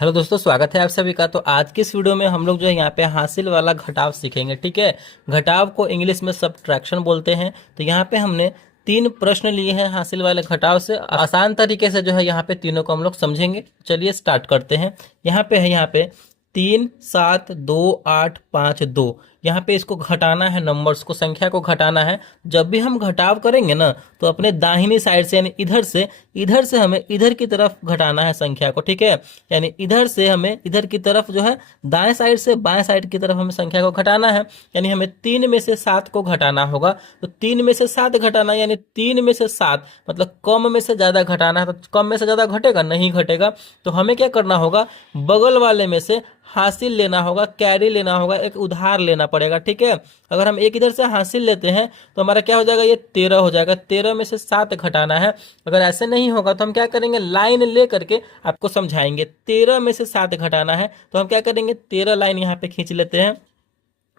Hello दोस्तों, स्वागत है आप सभी का। तो आज की इस वीडियो में हम लोग जो है यहाँ पे हासिल वाला घटाव सीखेंगे। ठीक है, घटाव को इंग्लिश में सबट्रैक्शन बोलते हैं। तो यहाँ पे हमने तीन प्रश्न लिए हैं हासिल वाले घटाव से। आसान तरीके से जो है यहाँ पे तीनों को हम लोग समझेंगे। चलिए स्टार्ट करते हैं। यहाँ पे है, यहाँ पे 3, 7, 2, 8, 5, 2। यहाँ पे इसको घटाना है, नंबर्स को, संख्या को घटाना है। जब भी हम घटाव करेंगे ना, तो अपने दाहिनी साइड से यानी इधर से हमें इधर की तरफ घटाना है संख्या को। ठीक है, यानी इधर से हमें इधर की तरफ जो है दाएं साइड से बाएं साइड की तरफ हमें संख्या को घटाना है। यानी हमें 3 में से 7 को घटाना होगा। तो 3 में से 7 घटाना यानी 3 में से 7 मतलब कम में से ज्यादा घटाना है। तो कम में से ज्यादा घटेगा नहीं घटेगा। तो हमें क्या करना होगा, बगल वाले में से हासिल लेना होगा, कैरी लेना होगा, एक उधार लेना पड़ेगा। ठीक है, अगर हम एक इधर से हासिल लेते हैं तो हमारा क्या हो जाएगा, ये 13 हो जाएगा। 13 में से 7 घटाना है। अगर ऐसे नहीं होगा तो हम क्या करेंगे, लाइन ले करके आपको समझाएंगे। 13 में से 7 घटाना है तो हम क्या करेंगे, 13 लाइन यहाँ पे खींच लेते हैं।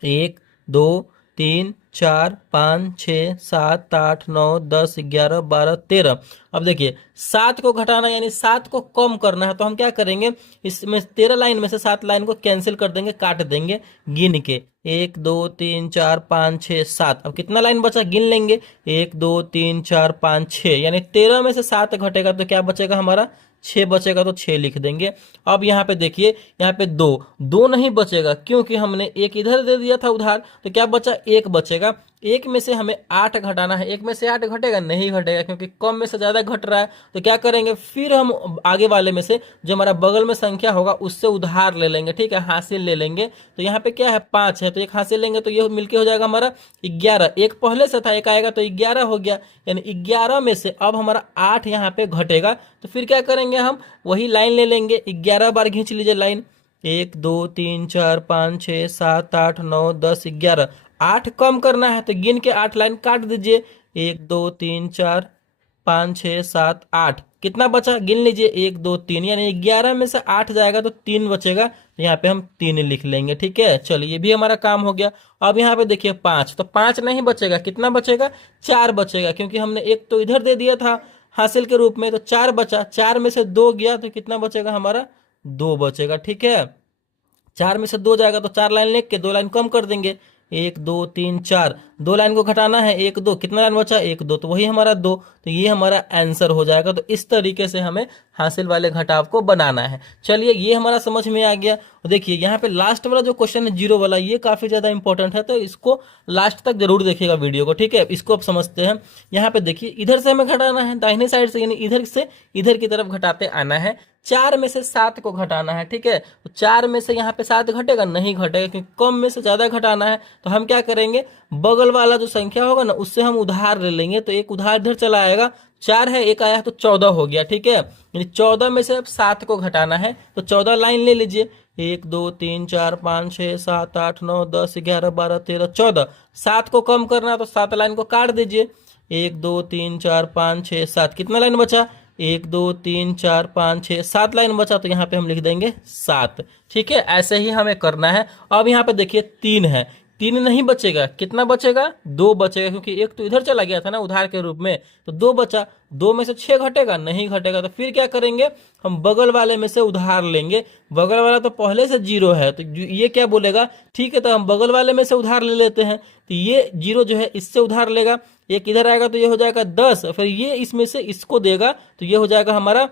1, 2, 3, 4, 5, 6, 7, 8, 9, 10, 11, 12, 13। अब देखिए 7 को घटाना यानी 7 को कम करना है। तो हम क्या करेंगे, इसमें 13 लाइन में से 7 लाइन को कैंसिल कर देंगे, काट देंगे गिन के। 1, 2, 3, 4, 5, 6, 7। अब कितना लाइन बचा गिन लेंगे, 1, 2, 3, 4, 5, 6। यानी 13 में से 7 घटेगा तो क्या बचेगा हमारा, 6 बचेगा। तो 6 लिख देंगे। अब यहाँ पे देखिए, यहाँ पे दो दो नहीं बचेगा क्योंकि हमने एक इधर दे दिया था उधार। तो क्या बचा, 1 बचेगा। 1 में से हमें 8 घटाना है। 1 में से 8 घटेगा नहीं घटेगा क्योंकि कम में से ज्यादा घट रहा है। तो क्या करेंगे, फिर हम आगे वाले में से जो हमारा बगल में संख्या होगा उससे उधार ले लेंगे। ठीक है, हासिल ले लेंगे। तो यहाँ पे क्या है, 5 है तो एक हासिल लेंगे तो ये मिलके हो जाएगा हमारा 11। एक पहले से था, एक आएगा तो 11 हो गया। यानी 11 में से अब हमारा 8 यहाँ पे घटेगा। तो फिर क्या करेंगे, हम वही लाइन ले लेंगे। 11 बार खींच लीजिए लाइन। 1, 2, 3, 4, 5, 6, 7, 8, 9, 10, 11। 8 कम करना है तो गिन के 8 लाइन काट दीजिए। 1, 2, 3, 4, 5, 6, 7, 8। कितना बचा गिन लीजिए, 1, 2, 3। यानी 11 में से 8 जाएगा तो 3 बचेगा। तो यहाँ पे हम 3 लिख लेंगे। ठीक है, चलिए ये भी हमारा काम हो गया। अब यहाँ पे देखिए 5, तो 5 नहीं बचेगा, कितना बचेगा, 4 बचेगा क्योंकि हमने एक तो इधर दे दिया था हासिल के रूप में। तो 4 बचा, 4 में से 2 गया तो कितना बचेगा हमारा, 2 बचेगा। ठीक है, 4 में से 2 जाएगा तो 4 लाइन लिख के 2 लाइन कम कर देंगे। 1, 2, 3, 4, 2 लाइन को घटाना है। 1, 2 कितना लाइन बचा, 1, 2 तो वही हमारा 2। तो ये हमारा आंसर हो जाएगा। तो इस तरीके से हमें हासिल वाले घटाव को बनाना है। चलिए ये हमारा समझ में आ गया। देखिए यहाँ पे लास्ट वाला जो क्वेश्चन है, जीरो वाला, ये काफी ज्यादा इंपॉर्टेंट है। तो इसको लास्ट तक जरूर देखिएगा वीडियो को। ठीक है, इसको अब समझते हैं। यहाँ पे देखिए इधर से हमें घटाना है, दाहिने साइड से, यानी इधर से इधर की तरफ घटाते आना है। 4 में से 7 को घटाना है। ठीक है, तो 4 में से यहाँ पे 7 घटेगा नहीं घटेगा क्योंकि कम में से ज्यादा घटाना है। तो हम क्या करेंगे, बगल वाला जो संख्या होगा ना उससे हम उधार ले लेंगे। तो एक उधार इधर चला आएगा, 4 है, एक आया है तो 14 हो गया। ठीक है, यानी 14 में से अब 7 को घटाना है। तो 14 लाइन ले लीजिए। 1, 2, 3, 4, 5, 6, 7, 8, 9, 10, 11, 12, 13, 14। 7 को कम करना है तो 7 लाइन को काट दीजिए। 1, 2, 3, 4, 5, 6, 7। कितना लाइन बचा, 1, 2, 3, 4, 5, 6, 7 लाइन बचा। तो यहाँ पे हम लिख देंगे 7। ठीक है, ऐसे ही हमें करना है। अब यहाँ पे देखिए 3 है, 3 नहीं बचेगा, कितना बचेगा, 2 बचेगा क्योंकि एक तो इधर चला गया था ना उधार के रूप में। तो 2 बचा। 2 में से 6 घटेगा नहीं घटेगा। तो फिर क्या करेंगे, हम बगल वाले में से उधार लेंगे। बगल वाला तो पहले से 0 है तो ये क्या बोलेगा, ठीक है तो हम बगल वाले में से उधार ले लेते हैं। तो ये 0 जो है इससे उधार लेगा। एक इधर आएगा तो ये हो जाएगा 10। फिर ये इसमें से इसको देगा तो ये हो जाएगा हमारा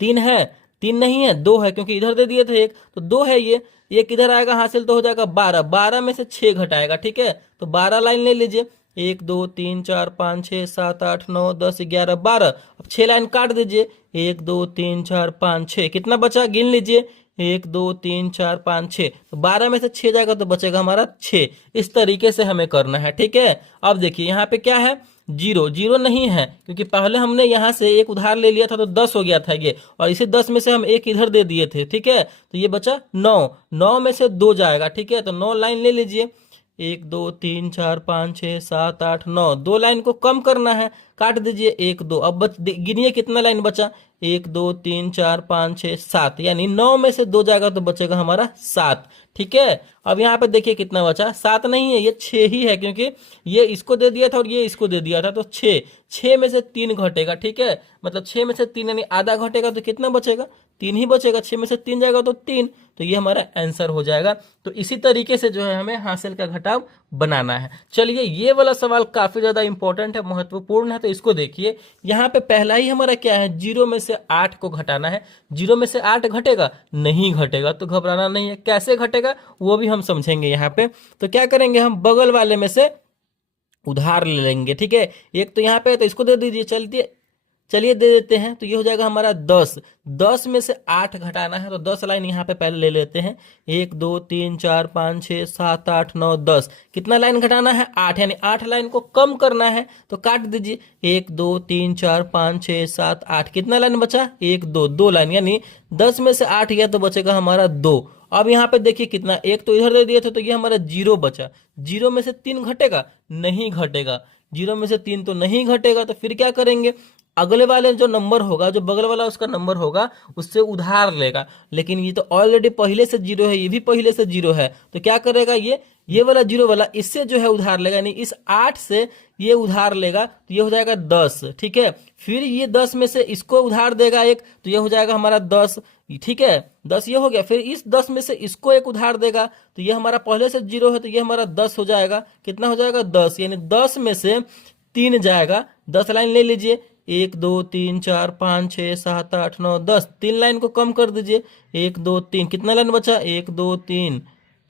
3 है, 3 नहीं है, 2 है क्योंकि इधर दे दिए थे एक, तो 2 है ये। एक इधर आएगा हासिल तो हो जाएगा 12। 12 में से 6 घटाएगा। ठीक है, तो 12 लाइन ले लीजिए। 1, 2, 3, 4, 5, 6, 7, 8, 9, 10, 11, 12। अब 6 लाइन काट दीजिए। 1, 2, 3, 4, 5, 6 कितना बचा गिन लीजिए। 1, 2, 3, 4, 5, 6। तो 12 में से 6 जाएगा तो बचेगा हमारा 6। इस तरीके से हमें करना है। ठीक है, अब देखिए यहाँ पे क्या है, 0 0 नहीं है क्योंकि पहले हमने यहाँ से एक उधार ले लिया था तो 10 हो गया था ये, और इसे 10 में से हम एक इधर दे दिए थे। ठीक है, तो ये बचा 9। 9 में से 2 जाएगा। ठीक है, तो 9 लाइन ले लीजिए। 1, 2, 3, 4, 5, 6, 7, 8, 9। 2 लाइन को कम करना है, काट दीजिए। 1, 2 अब गिनिए कितना लाइन बचा। 1, 2, 3, 4, 5, 6, 7। यानी 9 में से 2 जाएगा तो बचेगा हमारा 7। ठीक है, अब यहाँ पे देखिए कितना बचा, 7 नहीं है, ये 6 ही है क्योंकि ये इसको दे दिया था और ये इसको दे दिया था। तो 6 में से 3 घटेगा। ठीक है, मतलब 6 में से 3 यानी आधा घटेगा तो कितना बचेगा, तीन ही बचेगा, 6 में से 3 जाएगा तो 3, तो ये हमारा आंसर हो जाएगा। तो इसी तरीके से जो है हमें हासिल का घटाव बनाना है। चलिए ये वाला सवाल काफी ज्यादा इंपॉर्टेंट है, महत्वपूर्ण है, तो इसको देखिए। यहाँ पे पहला ही हमारा क्या है, 0 में से 8 को घटाना है। 0 में से 8 घटेगा? नहीं घटेगा, तो घबराना नहीं है। कैसे घटेगा वो भी हम समझेंगे यहाँ पे। तो क्या करेंगे, हम बगल वाले में से उधार ले लेंगे, ठीक है। एक तो यहाँ पे है तो इसको दे दीजिए, चलिए चलिए दे देते हैं। तो ये हो जाएगा हमारा 10। 10 में से 8 घटाना है, तो 10 लाइन यहाँ पे पहले ले लेते हैं। 1 2 3 4 5 6 7 8 9 10। कितना लाइन घटाना है? 8, यानी 8 लाइन को कम करना है, तो काट दीजिए। 1 2 3 4 5 6 7 8। कितना लाइन बचा? 1 2, 2 लाइन, यानी 10 में से 8 गया तो बचेगा हमारा 2। अब यहाँ पे देखिए कितना, एक तो इधर दे दिए थे तो ये हमारा 0 बचा। 0 में से 3 घटेगा? नहीं घटेगा। 0 में से 3 तो नहीं घटेगा, तो फिर क्या करेंगे, अगले वाले जो नंबर होगा, जो बगल वाला उसका नंबर होगा, उससे उधार लेगा। लेकिन ये तो ऑलरेडी पहले से 0 है, ये भी पहले से 0 है, तो क्या करेगा, ये वाला 0 वाला इससे जो है उधार लेगा, यानी इस 8 से ये उधार लेगा, तो ये हो जाएगा 10, ठीक है। फिर ये 10 में से इसको उधार देगा एक, तो ये हो जाएगा हमारा 10, ठीक है। 10 ये हो गया। फिर इस 10 में से इसको एक उधार देगा, तो ये हमारा पहले से 0 है, तो ये हमारा 10 हो जाएगा। कितना हो जाएगा? 10, यानी 10 में से 3 जाएगा। 10 लाइन ले लीजिए, 1 2 3 4 5 6 7 8 9 10। 3 लाइन को कम कर दीजिए, 1 2 3। कितना लाइन बचा? 1 2 3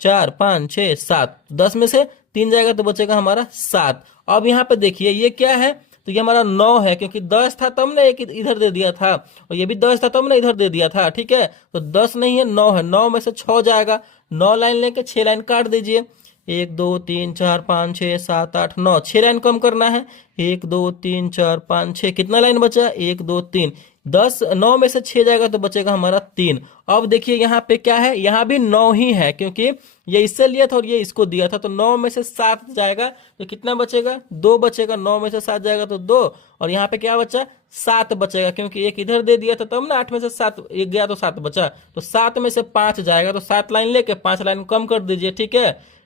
4 5 6 7। 10 में से 3 जाएगा तो बचेगा हमारा 7। अब यहाँ पे देखिए ये क्या है, तो ये हमारा 9 है, क्योंकि 10 था तब ने एक इधर दे दिया था, और ये भी 10 था तब ने इधर दे दिया था, ठीक है। तो 10 नहीं है, 9 है। 9 में से 6 जाएगा, 9 लाइन लेके 6 लाइन काट दीजिए। 1 2 3 4 5 6 7 8 9। 6 लाइन कम करना है, 1 2 3 4 5 6। कितना लाइन बचा? 1 2 3। 10, 9 में से 6 जाएगा तो बचेगा हमारा 3। अब देखिए यहाँ पे क्या है, यहाँ भी 9 ही है, क्योंकि ये इससे लिया था और ये इसको दिया था, तो 9 में से 7 जाएगा तो कितना बचेगा? 2 बचेगा। 9 में से 7 जाएगा तो 2, और यहाँ पे क्या बचा? 7 बचेगा, क्योंकि एक इधर दे दिया था तब ना। 8 में से 7 एक गया तो 7 बचा, तो 7 में से 5 जाएगा, तो 7 लाइन लेके 5 लाइन कम कर दीजिए, ठीक है।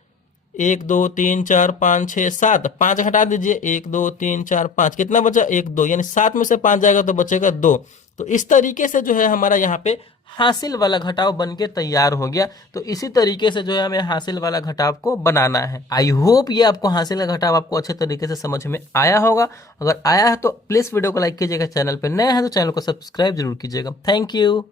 1 2 3 4 5 6 7। 5 हटा दीजिए, 1 2 3 4 5। कितना बचा? 1 2, यानी 7 में से 5 जाएगा तो बचेगा 2। तो इस तरीके से जो है हमारा यहाँ पे हासिल वाला घटाव बन के तैयार हो गया। तो इसी तरीके से जो है हमें हासिल वाला घटाव को बनाना है। आई होप ये आपको हासिल का घटाव आपको अच्छे तरीके से समझ में आया होगा। अगर आया है तो प्लीज वीडियो को लाइक कीजिएगा, चैनल पर नया है तो चैनल को सब्सक्राइब जरूर कीजिएगा। Thank you.